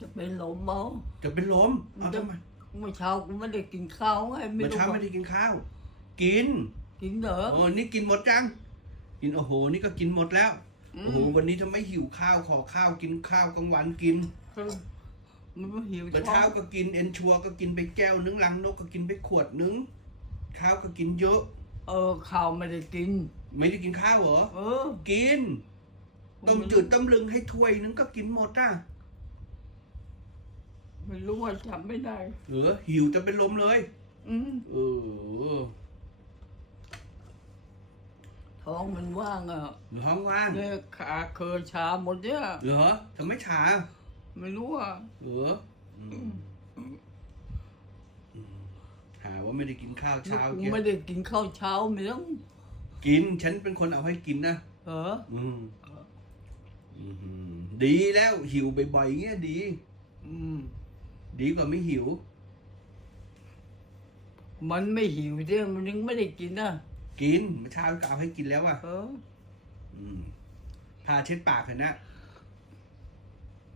จะเป็นลมเมาจะเป็นลมเอาจะทำไมเมื่อเช้ากูไม่ได้กินข้าวไงไม่เมื่อรู้เช้าว่าไม่ได้กินข้าว กินกินเหรอ โอ้นี่กินหมดจัง กินโอ้โห นี่ก็กินหมดแล้วอืโอ้โหมวันนี้จะไม่หิวข้าวขอข้าวกินข้าวกลางวันกินมันไม่หิวเมื่อเช้าก็กินเอนชัวก็กินไปแก้วนึงลังนกก็กินไปขวดนึงข้าวก็กินเยอะ เออข้าวไม่ได้กิน ไม่ได้กินข้าวเหรอ เออกิน ต้มจืดต้มลึงให้ถ้วยนึงก็กินหมดอะ ไม่รู้ว่าจำไม่ได้ เออหิวจะเป็นลมเลย อืมเออท้องมันว่างอะท้องว่างเนี่ยขาเคยชาหมดเนี่ยเหรอทำไมชาไม่รู้อะเอออืมอืมหาว่าไม่ได้กินข้าวเช้ากูเกี้ยไม่ได้กินข้าวเช้าไม่ต้องกินฉันเป็นคนเอาให้กินนะเอออืมอืมดีแล้วหิวบ่อยๆเงี้ยดี อืม ดีกว่าไม่หิว มันไม่หิวเนี่ยมันยังไม่ได้กินนะกินเมื่อเช้าก็เอาให้กินแล้วอะเอออืมพาเช็ดปากเถอะนะ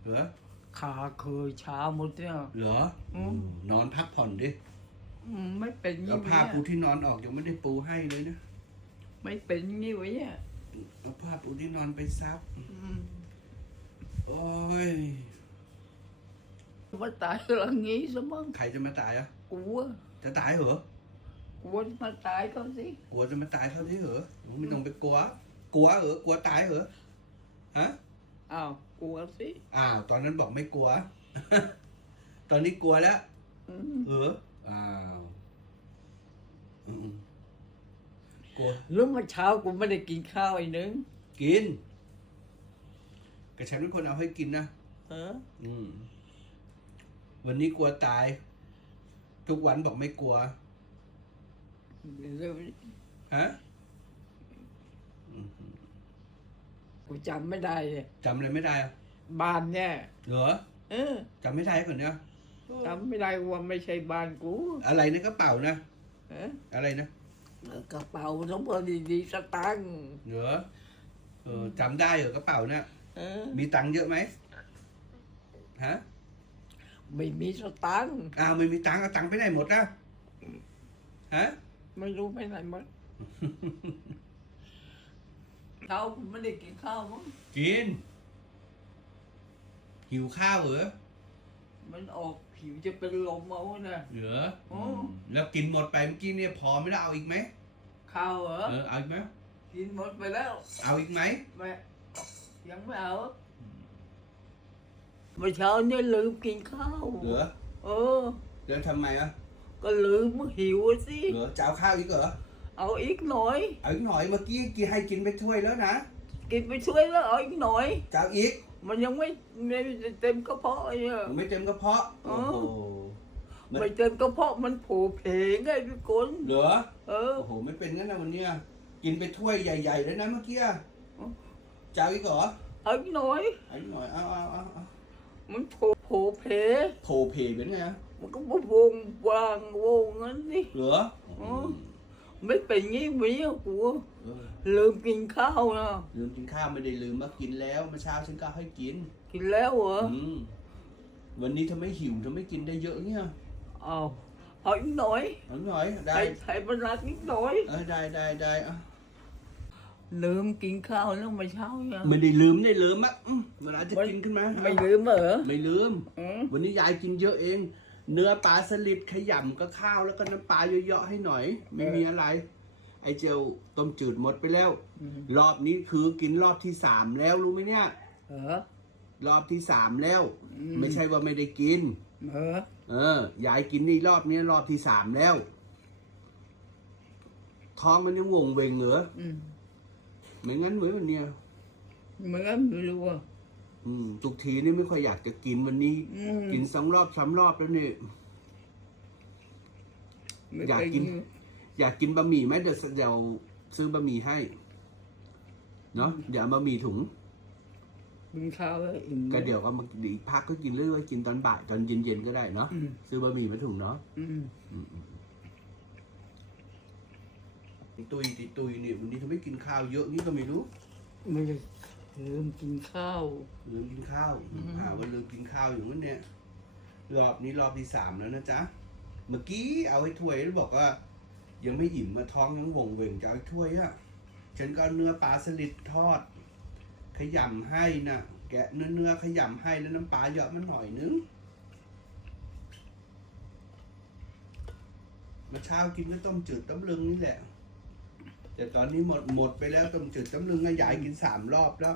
เหรอขาเคยชาหมดเนี่ย เหรออืม นอนพักผ่อนดิอืมไม่เป็นอแล้ย่าวงผ้านี้ปูที่นอนออกยังไม่ได้ปูให้เลยนะไม่เป็นอย่างนี้วะเนี่ยเอาผ้าปูที่นอนไปซัก อืม โอ้ย ว่าตายหลังนี้ซะมั้งใครจะมาตายอะ กลัว จะตายเหรอ กลัวมาตายเขาสิ กลัวจะมาตายเท่าที่เหรอไม่ต้องไปกลัว กลัวเหรอ กลัวตายเหรอ ฮะ อ้าว กลัวสิ อ้าว ตอนนั้นบอกไม่กลัว ตอนนี้กลัวแล้ว อืมเอออ้าวอืมกลัว แล้วเมื่อเช้ากูไม่ได้กินข้าวไอ้หนึงกินแต่ฉันเป็นคนเอาให้กินนะ เออ อืม วันนี้กลัวตาย ทุกวันบอกไม่กลัวเร็วฮะกูจำไม่ได้เลยจำอะไรไม่ได้อะบ้านเนี่ยเหรอเออจำไม่ได้ก่อนเนี่ยจำไม่ได้ว่าไม่ใช่บ้านกู อะไรในกระเป๋านะเอออะไรนะกระเป๋าน้องพอดีๆสตังค์เหรอเออจำได้เหรอกระเป๋าเนี่ยเออมีตังค์เยอะไหมฮะ ไม่มีสตังค์อ้าวไม่มีตังค์เอาตังค์ไปไหนหมดอะฮะ ไม่รู้ไปไหนหมดเช้ากูไม่ได้กินข้าวมั้งกิน หิวข้าวเหรอมันออกผิวจะเป็นลมเอานะเหรออ๋อแล้วกินหมดไปเมื่อกี้เนี่ยพอไม่ได้เอาอีกไหมข้าวเหรอเออเอาอีกไหมกินหมดไปแล้วเอาอีกไหมไม่ยังไม่เอา เมื่อเช้าเนี่ยลืมกินข้าว เหรอเออ แล้วทำไมอะก็ลืมหิวสิ เหรอจะเอาข้าวอีกเหรอ เอาอีกหน่อย เอาอีกหน่อยเมื่อกี้กินให้กินไปถ้วยแล้วนะกินไปช่วยแล้วเอาอีกหน่อย จะเอาอีก มันยังไม่ไม่เต็มกระเพาะไอ้เนี่ย ไม่เต็มกระเพาะอ๋โอ้อโห มัน ไม่เต็มกระเพาะมันโผล่เพงไงพี่กนเหรอเออ โอ้โห ไม่เป็นงั้นนะวันเนี้ยกินไปถ้วยใหญ่ๆเลยนะเมื่อกี้อะอ๋อจะเอาอีกเหรอเอาอีกหน่อย เอาอีกหน่อย เอาเอาเอาเอา มันโผล่โผล่เพโผเพเป็นไงอะมันก็วงวางวงงั้นนี่ เหรออ๋อ ไม่เป็นงี้มีอะกูเออลืมกินข้าวนะลืมกินข้าวไม่ได้ลืมมากินแล้วเมื่อเช้าฉันก็ให้กินกินแล้วเหรออืมวันนี้ทำไมหิวทำไมกินได้เยอะเนี่ยเอาเอาอีกหน่อยเอาหน่อยได้ ใส่ใส่บรรลัดอีกหน่อยเออได้ได้ได้อะ ลืมกินข้าวแล้วเมื่อเช้ายังไม่ได้ลืมได้ลืมอะอืมเวลาจะกินขึ้นมาไม่ลืมเหรอไม่ลืม อืมวันนี้ยายกินเยอะเอง เนื้อปลาสลิดขยำก็ข้าวแล้วก็น้ำปลาเยอะๆให้หน่อย ไม่มีอะไร ไอเจลต้มจืดหมดไปแล้วอืมรอบนี้คือกินรอบที่สามแล้วรู้ไหมเนี่ย เหรอ รอบที่สามแล้ว อืม ไม่ใช่ว่าไม่ได้กิน เหรอเออยายกินนี่รอบนี้รอบที่สามแล้ว ท้องมันยังวงเวงเหรออืม ไม่งั้นเหมือนวันเนี้ยมันก็ไม่รู้อะ อืมทุกทีนี่ไม่ค่อยอยากจะกินวันนี้ อืม กินสองรอบสามรอบแล้วเนี่ย ไม่อยากเป็กิน อยากกินบะหมี่ไหมเดี๋ยวเดี๋ยวซื้อบะหมี่ให้ เนาะเดี๋ยวเอาบะหมี่ถุงกินข้าวแล้วอิ่มก็เดี๋ยวก็มาอีกพักก็กินเรื่อยๆกินตอนบ่ายตอนเย็นๆก็ได้เนาะอืมซื้อบะหมี่มาถุงเนาะ อืม ตุยติตุยเนี่ยวันนี้ทำไมกินข้าวเยอะนี่ก็ไม่รู้ไม่ได้ลืมกินข้าว ลืมกินข้าวอืมหาว่าลืมกินข้าวอยู่นั่นเนี่ยรอบนี้รอบที่สามแล้วนะจ๊ะเมื่อกี้เอาไอ้ถ้วยแล้วบอกว่า ยังไม่อิ่มมาท้องยังหวงเวงจะเอาไอ้ถ้วยอะฉันก็เอาเนื้อปลาสลิดทอด ขยำให้นะแกะเนื้อเนื้อขยำให้แล้วน้ำปลาเยอะมันหน่อยนึงมาเช้ากินก็ต้มจืดต้มลึงนี่แหละ แต่ตอนนี้หมดหมดไปแล้วต้มจืดต้มลึงอะยายกินสามรอบแล้ว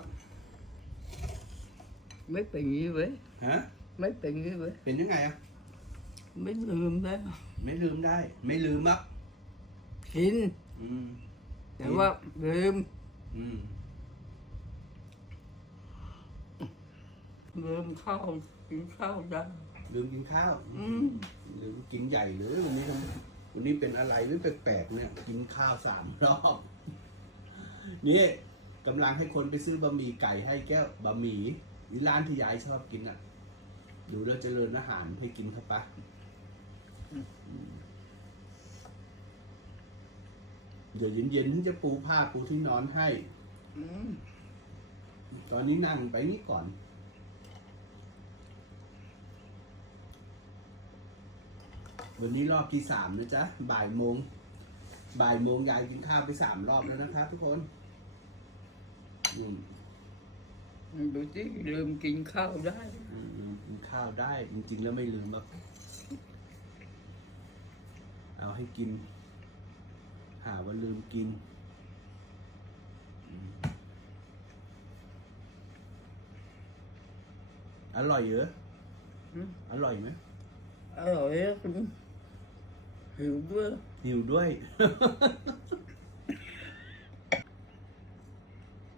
ไม่เป็นอย่างนี้เว้ยฮะ ไม่เป็นอย่างนี้เว้ยเป็นยังไงอะไม่ลืมแล้วไม่ลืมได้ ไม่ลืมมักกิน อืมแต่ว่าลืมอืมลืมข้าวกินข้าวได้ลืมกินข้าว อืม ลืมกินใหญ่เลยวันนี้ทำ วันนี้เป็นอะไรไม่แปลกๆเนี่ย กินข้าวสามรอบ นี่กำลังให้คนไปซื้อบะหมี่ไก่ให้แก้วบะหมี่นี่ร้านที่ยายชอบกินอะ ดูแล้วเจริญอาหารให้กินครับปะเดี๋ยวเย็นๆถึงจะปูผ้าปูที่นอนให้อืมตอนนี้นั่งไปนี่ก่อน วันนี้รอบที่สามนะจ๊ะ บ่ายโมง บ่ายโมงยายกินข้าวไปสามรอบแล้วนะครับทุกคนอืมดูสิลืมกินข้าวได้ อืมอืมกินข้าวได้ จริงๆแล้วไม่ลืมหรอกเอาให้กิน หาว่าลืมกินอืมอร่อยเหรออืม อร่อยไหม อร่อยอะคุณ หิวด้วยหิวด้วย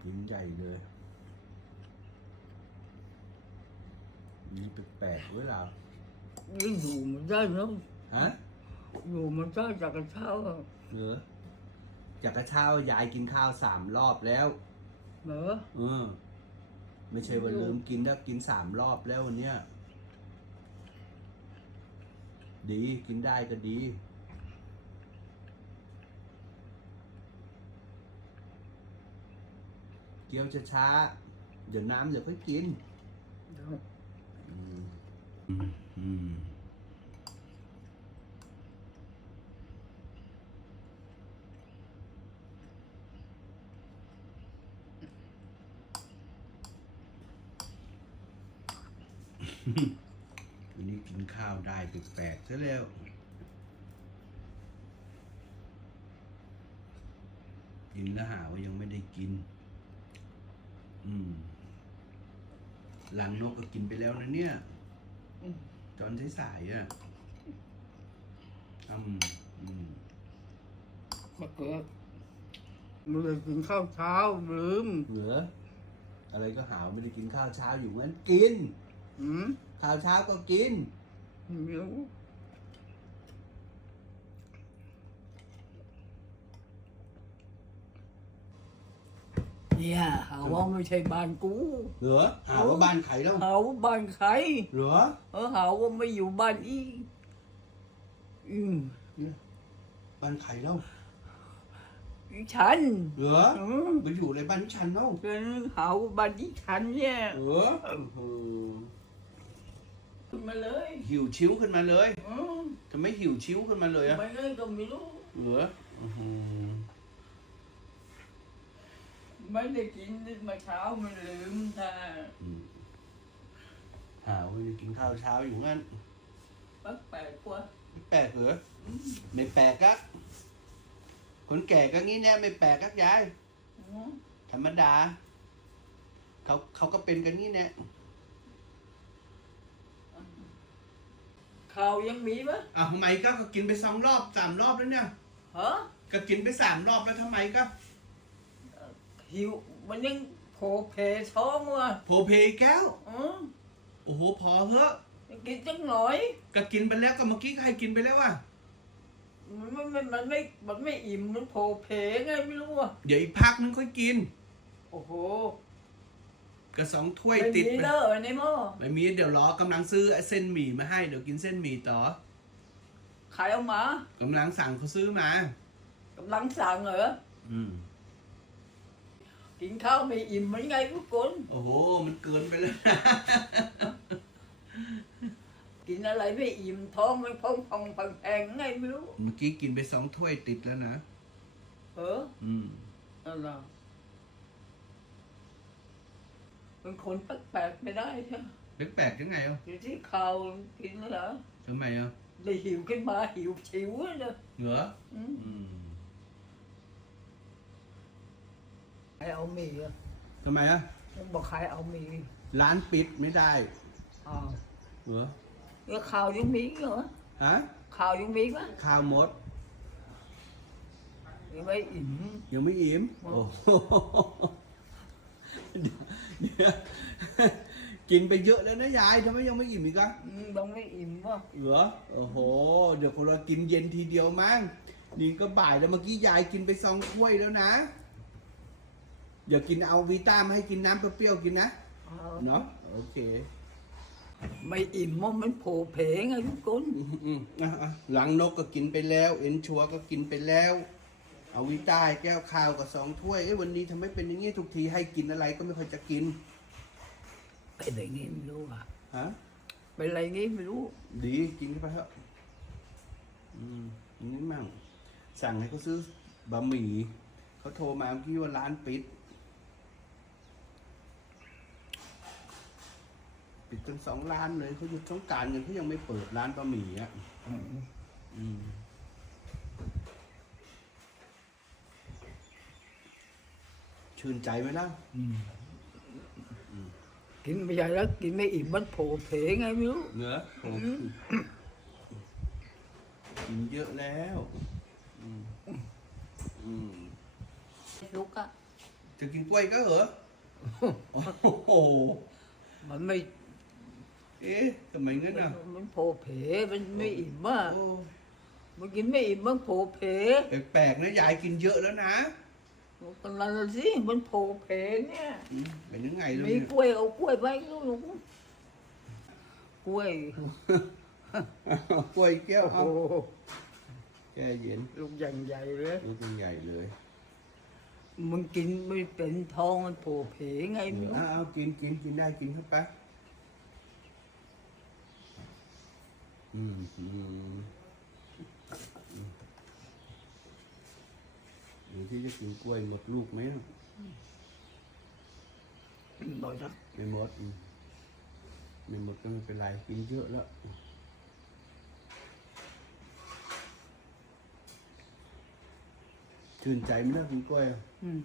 กินใหญ่เลยนี่แปลกๆเว้ยเรานี่อยู่มันได้เนาะฮะอยู่มันได้จากกระเช้าอะเหรอจากกระเช้ายายกินข้าวสามรอบแล้วเหรอเออ ไม่ใช่ว่าลืมกินแล้วกินสามรอบแล้ววันเนี้ย ดีกินได้ก็ดีเกี๊ยวช้าๆเดี๋ยวน้ำเดี๋ยวค่อยกินเดี๋ยวอืมอืม วันนี้กินข้าวได้แปลกๆซะแล้วกินแล้วหาว่ายังไม่ได้กิน อืม หลังนกก็กินไปแล้วนะเนี่ยอืมตอนสายๆอะอืมอืมมะเขือมันเลยกินข้าวเช้าลืมเหลืออะไรก็หาไม่ได้กินข้าวเช้าอยู่งั้นกิน อืม ข้าวเช้าก็กินไม่รู้เนี่ยหาว่าไม่ใช่บ้านกู เหลือหาว่าบ้านใครแล้วหาว่าบ้านใครเหลือเออหาว่าไม่อยู่บ้านอีอืมบ้านใครแล้วอีฉันเหลือเออไปอยู่อะไรบ้านฉันเล่าเป็นหาว่าบ้านอีฉันเนี่ยเหลือเออ ขึ้นมาเลยหิวชิ้วขึ้นมาเลยอืมทำไมหิวชิ้วขึ้นมาเลยอะไม่เลยก็ไม่รู้ เหลืออื้อหือไม่ได้กินมาเช้ามันลืมท่าอืมหาว่าไม่ได้กินข้าวเช้าอยู่งั้น ปักแปลกกว่าไม่แปลกเหรอไม่แปลกอะคนแก่ก็งี้แน่ไม่แปลกครับยาย อืมธรรมดาเขาเขาก็เป็นกันงี้แน่ ข้าวยังมีปะอ้าวทำไมก็ก็กินไปสองรอบสามรอบแล้วเนี่ยฮะก็กินไปสามรอบแล้วทำไมก็หิวมันยังโผล่เพท้องว่ะโผเพแก้ว อืมโอ้โหพอเถอะยังกินจังหน่อย ก็กินไปแล้วก็เมื่อกี้ใครกินไปแล้ววะมันไม่มันมันไม่มันไม่อิ่มมันโผล่เพไงไม่รู้อะเดี๋ยวอีกพักนึงค่อยกิน โอ้โห ก็สองถ้วยไม่ติดมีไปเลอะในหม้อไม่มีเดี๋ยวรอกำลังซื้อเส้นหมี่มาให้เดี๋ยวกินเส้นหมี่ต่อขายเอามากำลังสั่งเขาซื้อมา กำลังสั่งเหรออืมกินข้าวไม่อิ่มมันไงทุกคนโอ้โห มันเกินไปแล้ว กินอะไรไม่อิ่มท้องมันพองพองแพงแพงไงไม่รู้เมื่อกี้กินไปสองถ้วยติดแล้วนะ เอออืม นั่นแหละ เป็นคนแปลกๆไม่ได้ใช่ไหมแปลกๆยังไงอะอยู่ที่ข่าวกินแล้วเหรอทำไมอะได้หิวขึ้นมาหิวฉิวเลยเหรออืมอืมใครเอาหมี่อะทำไมอะมันบอกใครเอาหมี่ร้านปิดไม่ได้อ้าวเหรอแล้วข่าวยังมีอีกเหรอฮะข่าวยังมีปะข้าวมด ยังไม่อิ่มยังไม่อิ่มอ๋อโอ้โหเดี๋ยวเดี๋ยว กินไปเยอะแล้วนะยายทำไมยังไม่อิ่มอีกอะอืมยังไม่อิ่มวะเหรอโอ้โห เดี๋ยวคนเรากินเย็นทีเดียวมั้งนี่ก็บ่ายแล้วเมื่อกี้ยายกินไปสองถ้วยแล้วนะ เดี๋ยวกินเอาวีต้ามาให้กินน้ำเปรี้ยวๆกินนะเอาเนาะโอเค ไม่อิ่มว่ามันโผล่เพไงทุกคนอืมอืมอะอะหลังนกก็กินไปแล้ว เอ็นชัวก็กินไปแล้ว เอาวิต้าให้แก้วข้าวกับสองถ้วยเอ้ยวันนี้ทำไมเป็นอย่างนี้ทุกทีให้กินอะไรก็ไม่ค่อยจะกิน เป็นอะไรงี้ไม่รู้อะ ฮะ เป็นอะไรงี้ไม่รู้ ดีกินเข้าไปเถอะอืมอย่างนี้มั่ง สั่งให้เขาซื้อบะหมี่เขาโทรมาเมื่อกี้ว่าร้านปิด ปิดกันสองร้านเลยเขาหยุดสงกรารกันเขายังไม่เปิดร้านบะหมี่อะอืม ชื่นใจไหมล่ะกินไม่ใหญ่แล้วกินไม่อิ่มมันโผล่เพไงไม่รู้เนื้อผมกินเยอะแล้วอืมอืมลูกอะจะกินกล้วยก็เหรอโอ้โหมันไม่ เอ๊ะทำไมงั้นอะมันโผล่เพมันไม่อิ่มอะโอ้มันกินไม่อิ่มมันโผล่เพแปลกๆนะยายกินเยอะแล้วนะ กันนั่นน่ะสิมันโผล่เพเนี่ยอืมเป็นยังไงแล้วมีเนี่ยกล้วยเอากล้วยไปก็ลูกกล้วยเอากล้วยแก้วโอ้เอาโหแก้เย็นลูกใหญ่ใหญ่ๆเลย ลูกใหญ่เลยมึงกินไม่เป็นท้องมันโผล่เพไงไม่รู้เอาเอากินกินกินได้กินเข้าไปอืมอืม หรือที่จะกินกล้วยหมดลูกไหมบ่อยนะไม่หมดอืมไม่หมดก็ไม่เป็นไรกินเยอะแล้วชื่นใจไหมนะกินกล้วยอะอืม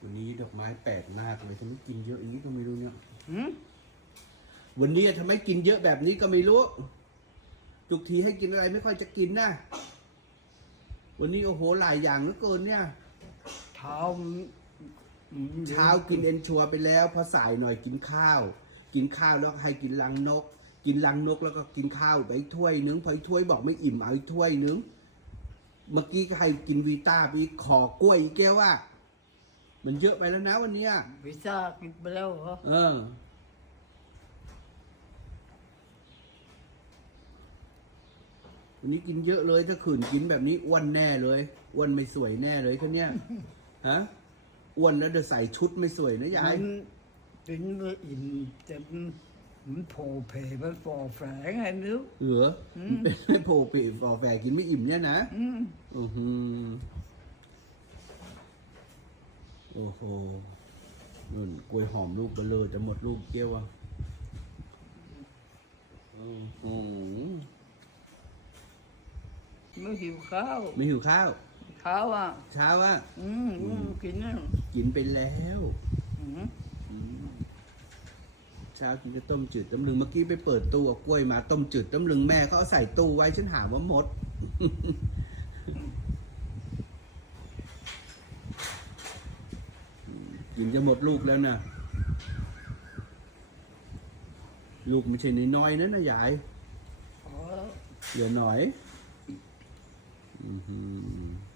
วันนี้ดอกไม้แปลกมากเลยทำไมกินเยอะอย่างนี้ก็ไม่รู้เนี่ยหืมวันนี้ทำไมกินเยอะแบบนี้ก็ไม่รู้ทุกทีให้กินอะไรไม่ค่อยจะกินนะ วันนี้โอ้โหหลายอย่างเหลือเกินเนี่ยเช้ามันอืมเช้ากินเอนชัวไปแล้วพอสายหน่อยกินข้าว กินข้าวแล้วให้กินลังนก กินลังนกแล้วก็กินข้าวไปอีกถ้วยนึงพออีกถ้วยบอกไม่อิ่มเอาอีกถ้วยนึงเมื่อกี้ก็ให้กินวีต้าไปอีกขอกล้วยอีกแก้วว่า มันเยอะไปแล้วนะวันเนี้ยพิซซ่ากินไปแล้วเหรอ เออ วันนี้กินเยอะเลยถ้าขืนกินแบบนี้อ้วนแน่เลยอ้วนไม่สวยแน่เลยท่าเนี่ยฮะอ้วนแล้วเดี๋ยวใส่ชุดไม่สวยนะยาย มันกินไม่อิ่มแต่มันมันโผล่เพมันฝ่อแฝงไงไม่รู้ เหรออืม เป็นไม่โผล่ปีฟอแฝกินไม่อิ่มเนี่ยนะ อืมอือหือโอ้โหนุ่นกล้วยหอมลูกเบลอจะหมดลูกเกี้ยวอะอือหือ ไม่หิวข้าวไม่หิวข้าวข้าวอะเช้าอะ อืมอืมกินนะกินไปแล้วอืมอืมเช้ากินก็ต้มจืดต้มลึงเมื่อกี้ไปเปิดตู้เอากล้วยมาต้มจืดต้มลึงแม่เขาเอาใส่ตู้ไว้ฉันหาว่าหมดกินจะหมดลูกแล้วนะลูกไม่ใช่น้อยๆนะนะยายอ๋อเดี๋ยวหน่อย อือหือ